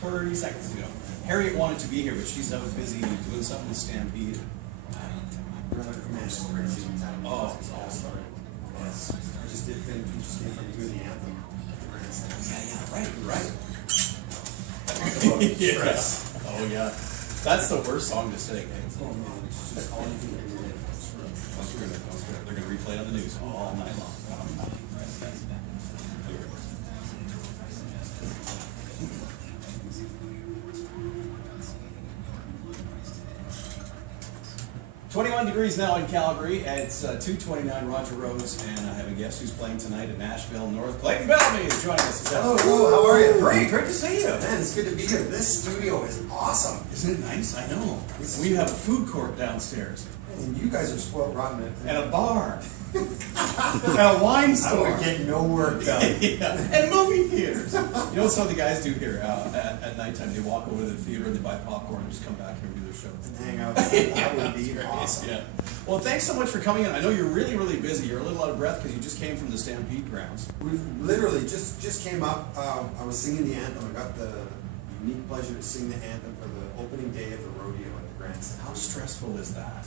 30 seconds to go. Harriet wanted to be here, but she's out busy doing something with Stampede. Oh, it's all started. Yes. I just did finish. We just came from doing the anthem. Right. Stress. Oh yeah. That's the worst song to sing. Oh man, it's just all you can do. They're gonna replay it on the news all night long. 21 degrees now in Calgary. It's 2:29. Roger Rose, and I have a guest who's playing tonight in Nashville North. Clayton Bellamy is joining us. Hello, how are you? Great to see you. Man, it's good to be here. This studio is awesome. Isn't it nice? I know. We have a food court downstairs. And you guys are spoiled rotten. And a bar. And a wine store. I would get no work done. Yeah. And movie theaters. You know what some of the guys do here at nighttime? They walk over to the theater and they buy popcorn and just come back here and do their show. And hang out. That would be awesome. Yeah. Well, thanks so much for coming in. I know you're really, really busy. You're a little out of breath because you just came from the Stampede grounds. We literally just came up. I was singing the anthem. I got the unique pleasure to sing the anthem for the opening day of the rodeo at the grandstand. How stressful is that?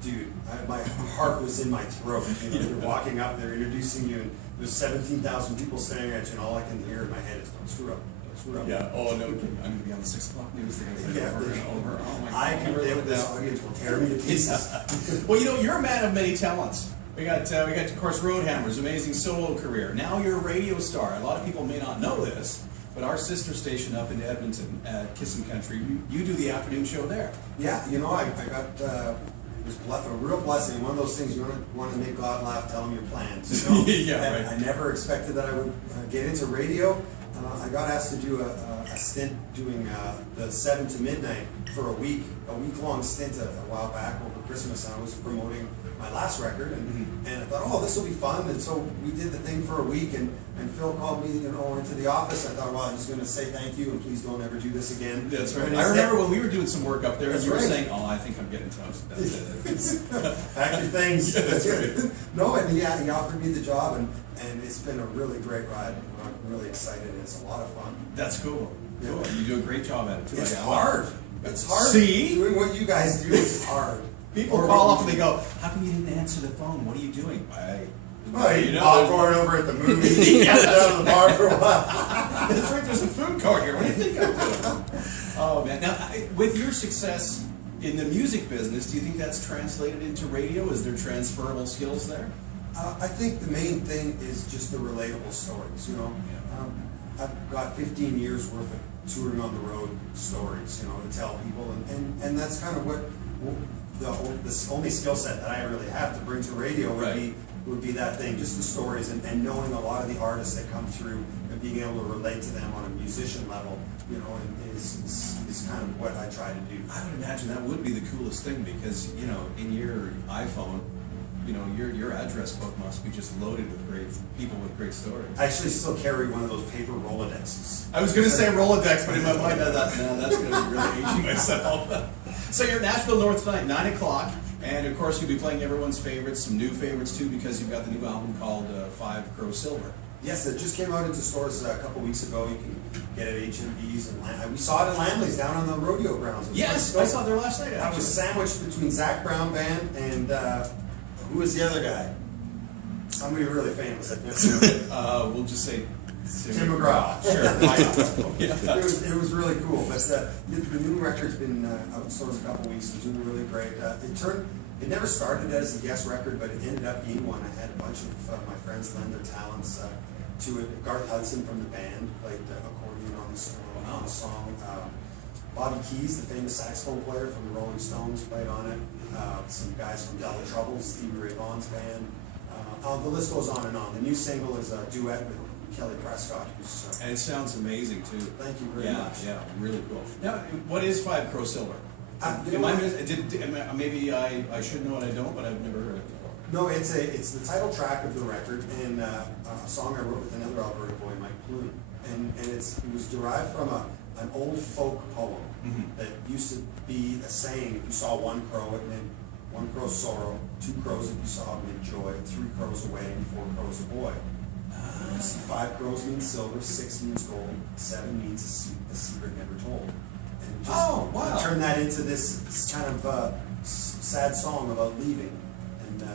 Dude, my heart was in my throat. You know, you're walking up, they're introducing you, and there's 17,000 people staring at you, and all I can hear in my head is, don't screw up, don't screw up. Yeah, oh no, I'm going to be on the 6 o'clock news. They're going to over and over. Oh my God. I can live this audience will tear me to pieces. Well, you know, you're a man of many talents. We got, of course, Roadhammer's amazing solo career. Now you're a radio star. A lot of people may not know this, but our sister station up in Edmonton at Kissin' Country, you do the afternoon show there. Yeah, you know, I got... a real blessing. One of those things you want to make God laugh, tell him your plans. You know? Yeah, right. I never expected that I would get into radio. I got asked to do a stint doing the 7 to midnight for a week-long stint a while back over Christmas, and I was promoting my last record, and I thought, oh, this will be fun, and so we did the thing for a week, and Phil called me, into the office. I thought, well, I'm just going to say thank you, and please don't ever do this again. That's right. I remember when we were doing some work up there, and you were saying, oh, I think I'm getting toast. Pack your things. Yeah, that's right. No, and yeah, he offered me the job, and it's been a really great ride. I'm really excited, and it's a lot of fun. That's cool. Yeah. Cool. You do a great job at it, too. It's hard. It's hard. See? Doing what you guys do is hard. People call up and they go, how come you didn't answer the phone? What are you doing? You know, popcorn over at the movie. Get out of the bar for a while. That's right, there's a food cart here. What do you think I'm doing? Oh, man. Now, with your success in the music business, do you think that's translated into radio? Is there transferable skills there? I think the main thing is just the relatable stories, you know. I've got 15 years worth of touring on the road stories, you know, to tell people, and that's kind of what the only skill set that I really have to bring to radio would be that thing, just the stories, and knowing a lot of the artists that come through and being able to relate to them on a musician level, you know, is kind of what I try to do. I would imagine that would be the coolest thing because, you know, in your iPhone, you know, your address book must be just loaded with great people with great stories. I actually still carry one of those paper Rolodexes. I was going to say Rolodex, but in my mind, that's going to be really aging myself. So you're at Nashville North tonight, 9 o'clock, and of course you'll be playing everyone's favorites, some new favorites too, because you've got the new album called Five Crow Silver. Yes, it just came out into stores a couple weeks ago. You can get it at HMVs and we saw it in Lamley's down on the rodeo grounds. Yes, I saw it there last night. I was sandwiched between Zach Brown Band and who was the other guy? Somebody really famous. We'll just say Tim McGraw. Sure. Yeah. It was really cool. But the new record's been out in stores a couple weeks. It's doing really great. It never started as a guest record, but it ended up being one. I had a bunch of my friends lend their talents to it. Garth Hudson from the band played accordion on the song. Bobby Keys, the famous saxophone player from the Rolling Stones, played on it. Some guys from Double Trouble, Stevie Ray Vaughan's band. The list goes on and on. The new single is a duet with Kelly Prescott. And it sounds amazing too. Thank you very much. Yeah, really cool. Now, what is Five Crow Silver? Maybe I should know and I don't, but I've never heard it before. No, it's the title track of the record, and a song I wrote with another Alberta boy, Mike Plume, and it was derived from an old folk poem that used to be a saying: if you saw one crow, it meant 1 crow's sorrow, 2 crows that you saw mean joy, 3 crows a wedding, 4 crows a boy. You see 5 crows means silver, 6 means gold, 7 means a secret never told. And just wow. turn that into this kind of sad song about leaving, and it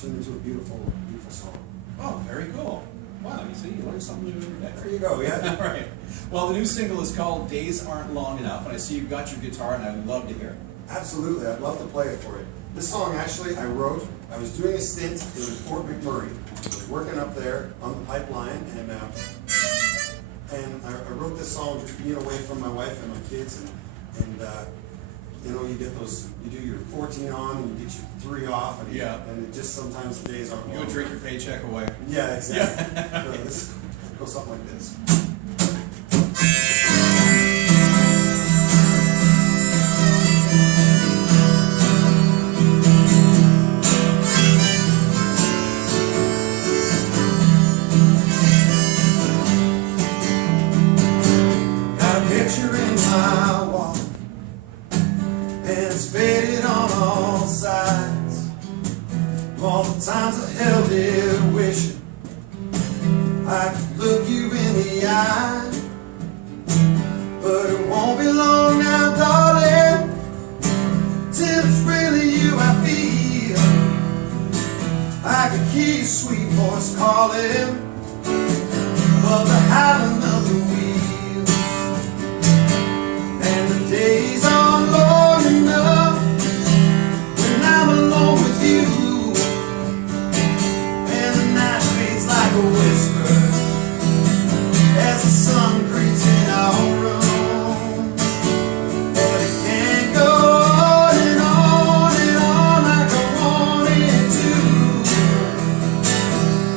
turned into a beautiful song. Oh, very cool. Wow, you see, you learn something new every day. There you go, yeah. All right. Well, the new single is called Days Aren't Long Enough, and I see you've got your guitar, and I would love to hear it. Absolutely, I'd love to play it for you. This song actually I wrote, I was doing a stint in Fort McMurray. I was working up there on the pipeline, and I wrote this song just being away from my wife and my kids, and you know, you get those, you do your 14 on and you get your 3 off, and it just sometimes the days aren't long. You would drink your paycheck away. Yeah, exactly. So this goes something like this. Got a picture in my wall, and it's faded on all sides. All the times I held it, wishing I could look you in the eye. But it won't be long now, darling, till it's really you I feel. I can hear your sweet voice calling above the howling of the wheels. And the days aren't long enough when I'm alone with you, and the night fades like a whisper as the sun creeps in our room. But it can't go on and on and on like I want it to.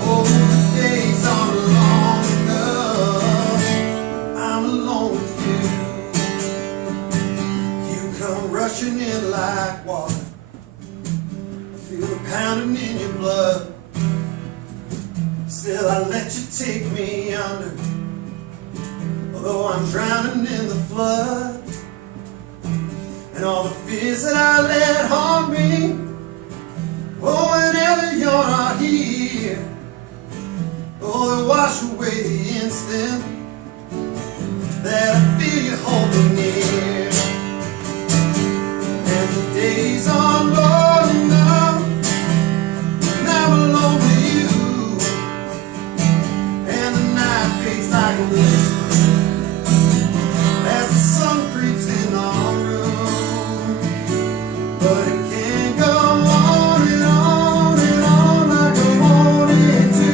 Oh, the days aren't long enough, I'm alone with you. You come rushing in like water, I feel the pounding in your blood. Still I let you take me under, although I'm drowning in the flood. And all the fears that I let haunt me, oh, whenever you're not here, oh, they wash away the instant that I feel you hold me near. And the days aren't long enough when I'm alone with you, and the night fades like a whisper as the sun creeps in our room. But it can't go on and on and on like I want it to.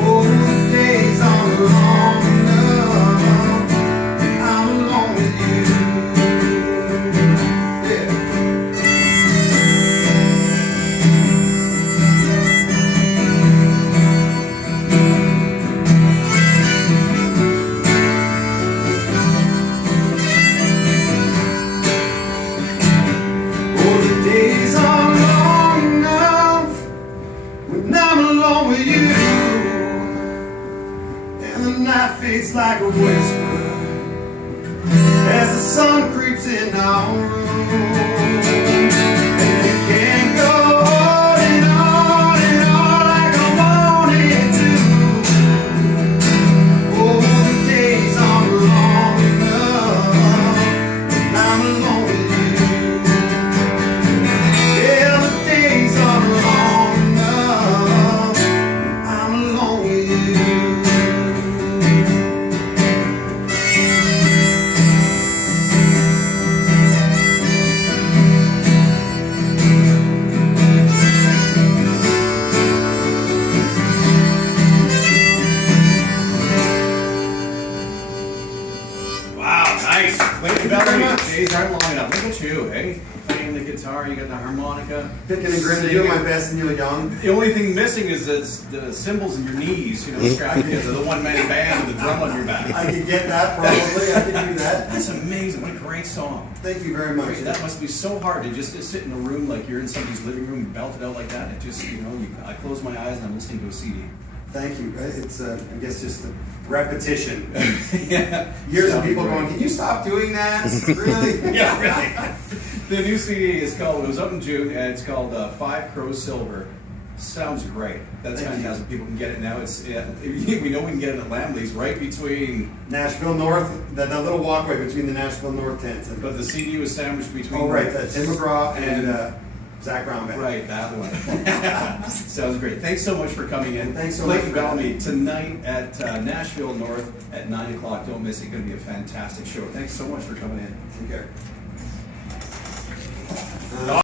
Oh, the days aren't long enough, I'm alone with you. Yeah. Oh, the days aren't long enough when I'm alone with you, and the night fades like a whisper as the sun creeps in our room. And it can't go on and on and on like I want it to. Oh, the days aren't long enough when I'm alone with you. Yeah, the days aren't long enough, I'm alone with you. Wow, nice. Clayton Thank you very much. Days Aren't Long Enough. Look at you, hey? Playing the guitar, you got the harmonica. Picking and grinning, doing my best, Neil Young. The only thing missing is the cymbals in your knees, you know, strapping you to the one-man band with the drum on your back. I could get that probably, I could do that. That's amazing. What a great song. Thank you very much. That must be so hard to just sit in a room like you're in somebody's living room and belt it out like that. It just, you know, I close my eyes and I'm listening to a CD. Thank you. It's, I guess, just a repetition. Yeah. Years of people going, can you stop doing that? Really? Yeah, really. The new CD is called, it was up in June, and it's called Five Crows Silver. Sounds great. That's Thank you. fantastic. People can get it now. It's we know we can get it at Lamley's, right between. Nashville North, that little walkway between the Nashville North tents. And, But the CD was sandwiched between. oh, right, Tim McGraw and Zach Brownback. Right, that one. Sounds great. Thanks so much for coming in. Thanks so Clayton much for having Bellamy tonight at Nashville North at 9 o'clock. Don't miss it. It's going to be a fantastic show. Thanks so much for coming in. Take care.